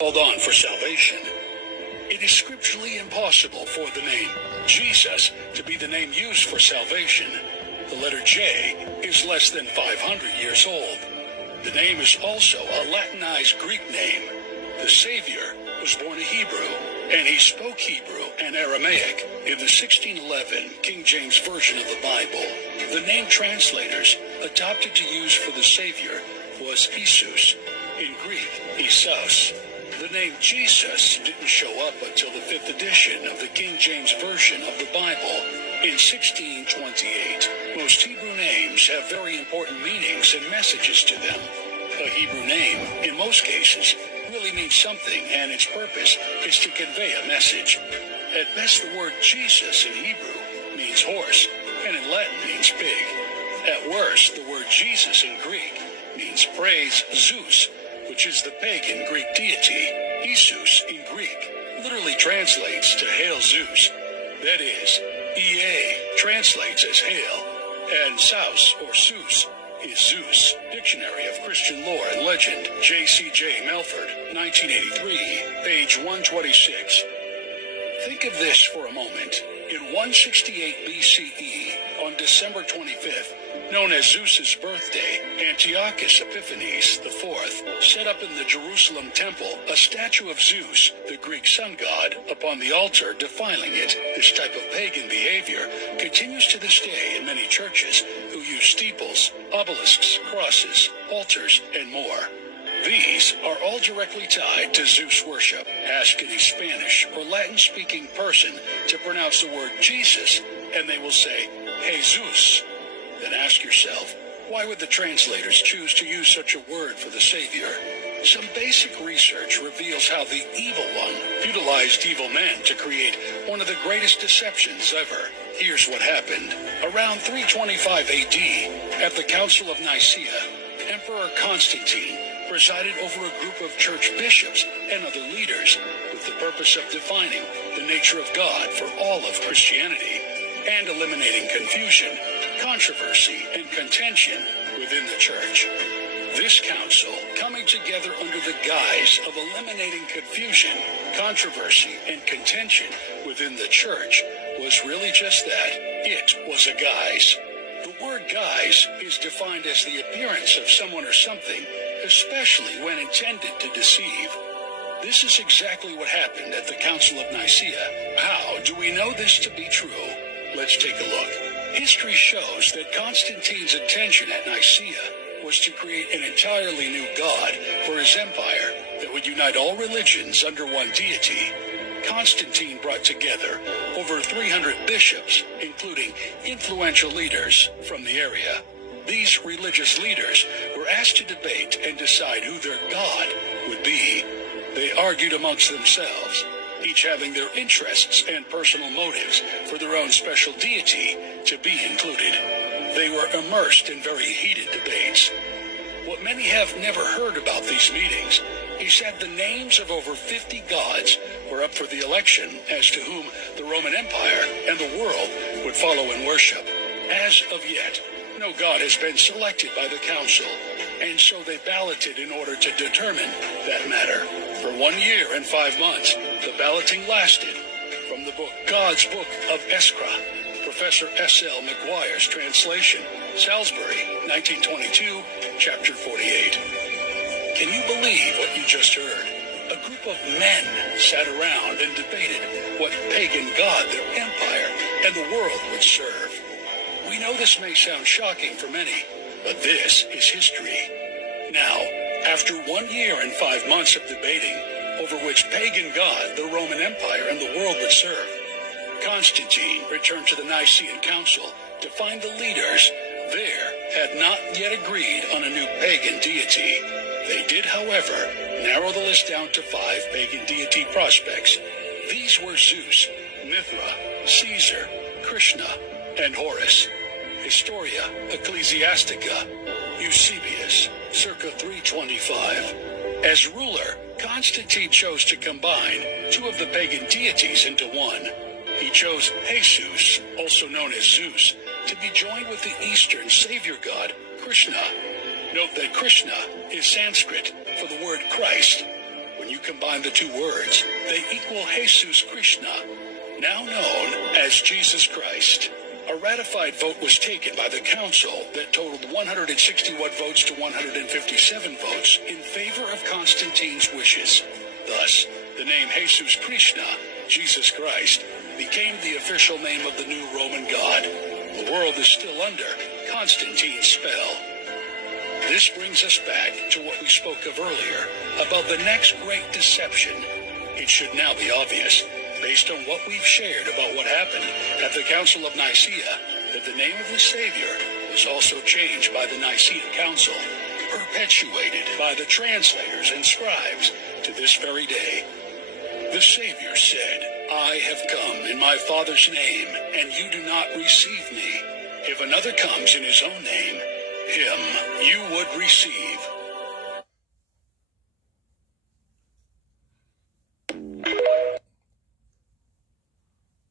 called on for salvation. It is scripturally impossible for the name Jesus to be the name used for salvation. The letter J is less than 500 years old. The name is also a Latinized Greek name. The Savior was born a Hebrew, and he spoke Hebrew and Aramaic in the 1611 King James Version of the Bible. The name translators adopted to use for the Savior was Jesus, in Greek, Isos. The name Jesus didn't show up until the 5th edition of the King James Version of the Bible in 1628. Most Hebrew names have very important meanings and messages to them. A Hebrew name, in most cases, really means something, and its purpose is to convey a message. At best, the word Jesus in Hebrew means horse, and in Latin means pig. At worst, the word Jesus in Greek means praise Zeus, which is the pagan Greek deity. Isus in Greek literally translates to hail Zeus. That is, Ea translates as hail, and Saus or Zeus is Zeus. Dictionary of Christian Lore and Legend, J.C.J. Melford, 1983, page 126. Think of this for a moment. In 168 BCE, on December 25th, known as Zeus's birthday, Antiochus Epiphanes IV set up in the Jerusalem temple a statue of Zeus, the Greek sun god, upon the altar, defiling it. This type of pagan behavior continues to this day in many churches who use steeples, obelisks, crosses, altars, and more. These are all directly tied to Zeus worship. Ask any Spanish or Latin-speaking person to pronounce the word Jesus, and they will say, Jesus. Then ask yourself, why would the translators choose to use such a word for the Savior? Some basic research reveals how the evil one utilized evil men to create one of the greatest deceptions ever. Here's what happened. Around 325 AD, at the Council of Nicaea, Emperor Constantine presided over a group of church bishops and other leaders with the purpose of defining the nature of God for all of Christianity and eliminating confusion, controversy, and contention within the church. This council, coming together under the guise of eliminating confusion, controversy, and contention within the church, was really just that. It was a guise. The word guise is defined as the appearance of someone or something, especially when intended to deceive. This is exactly what happened at the Council of Nicaea. How do we know this to be true? Let's take a look. History shows that Constantine's intention at Nicaea was to create an entirely new god for his empire that would unite all religions under one deity. Constantine brought together over 300 bishops, including influential leaders from the area. These religious leaders were asked to debate and decide who their god would be. They argued amongst themselves, each having their interests and personal motives for their own special deity to be included. They were immersed in very heated debates. What many have never heard about these meetings is that the names of over 50 gods were up for the election as to whom the Roman Empire and the world would follow in worship. As of yet, no god has been selected by the council, and so they balloted in order to determine that matter. For 1 year and 5 months, the balloting lasted. From the book God's Book of Eskra, Professor S.L. McGuire's translation, Salisbury, 1922, chapter 48. Can you believe what you just heard? A group of men sat around and debated what pagan god their empire and the world would serve. We know this may sound shocking for many, but this is history. Now, after 1 year and 5 months of debating over which pagan god the Roman Empire and the world would serve, Constantine returned to the Nicene Council to find the leaders there had not yet agreed on a new pagan deity. They did, however, narrow the list down to 5 pagan deity prospects. These were Zeus, Mithra, Caesar, Krishna, and Horus. Historia Ecclesiastica, Eusebius, circa 325. As ruler, Constantine chose to combine 2 of the pagan deities into one. He chose Jesus, also known as Zeus, to be joined with the Eastern savior god, Krishna. Note that Krishna is Sanskrit for the word Christ. When you you combine the two words, they equal Jesus Krishna, now known as Jesus Christ. A ratified vote was taken by the council that totaled 161 votes to 157 votes in favor of Constantine's wishes. Thus, the name Jesus Krishna, Jesus Christ, became the official name of the new Roman god. The world is still under Constantine's spell. This brings us back to what we spoke of earlier about the next great deception. It should now be obvious, based on what we've shared about what happened at the Council of Nicaea, that the name of the Savior was also changed by the Nicene Council, perpetuated by the translators and scribes to this very day. The Savior said, "I have come in my Father's name, and you do not receive me. If another comes in his own name, him you would receive."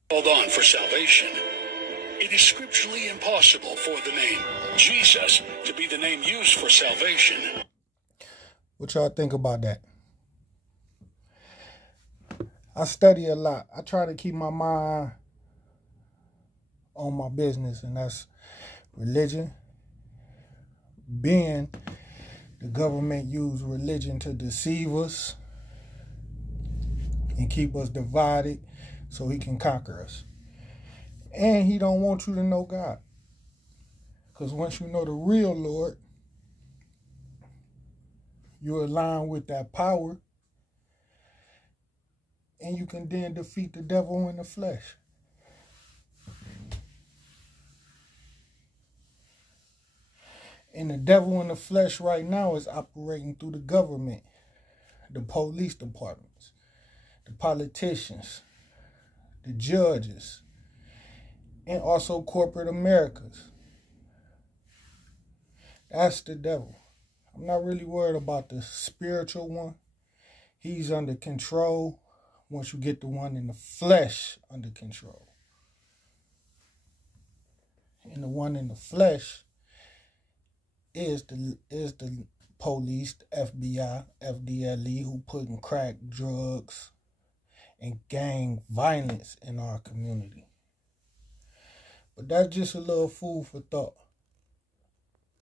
Hold on for salvation. It is scripturally impossible for the name Jesus to be the name used for salvation. What y'all think about that? I study a lot. I try to keep my mind on my business, and that's religion. Being the government use religion to deceive us and keep us divided so he can conquer us. And he don't want you to know God. Because once you know the real Lord, you align with that power, and you can then defeat the devil in the flesh. And the devil in the flesh right now is operating through the government, the police departments, the politicians, the judges, and also corporate Americas. That's the devil. I'm not really worried about the spiritual one. He's under control once you get the one in the flesh under control. And the one in the flesh is the police, the FBI, FDLE, who putting crack, drugs, and gang violence in our community. But that's just a little food for thought.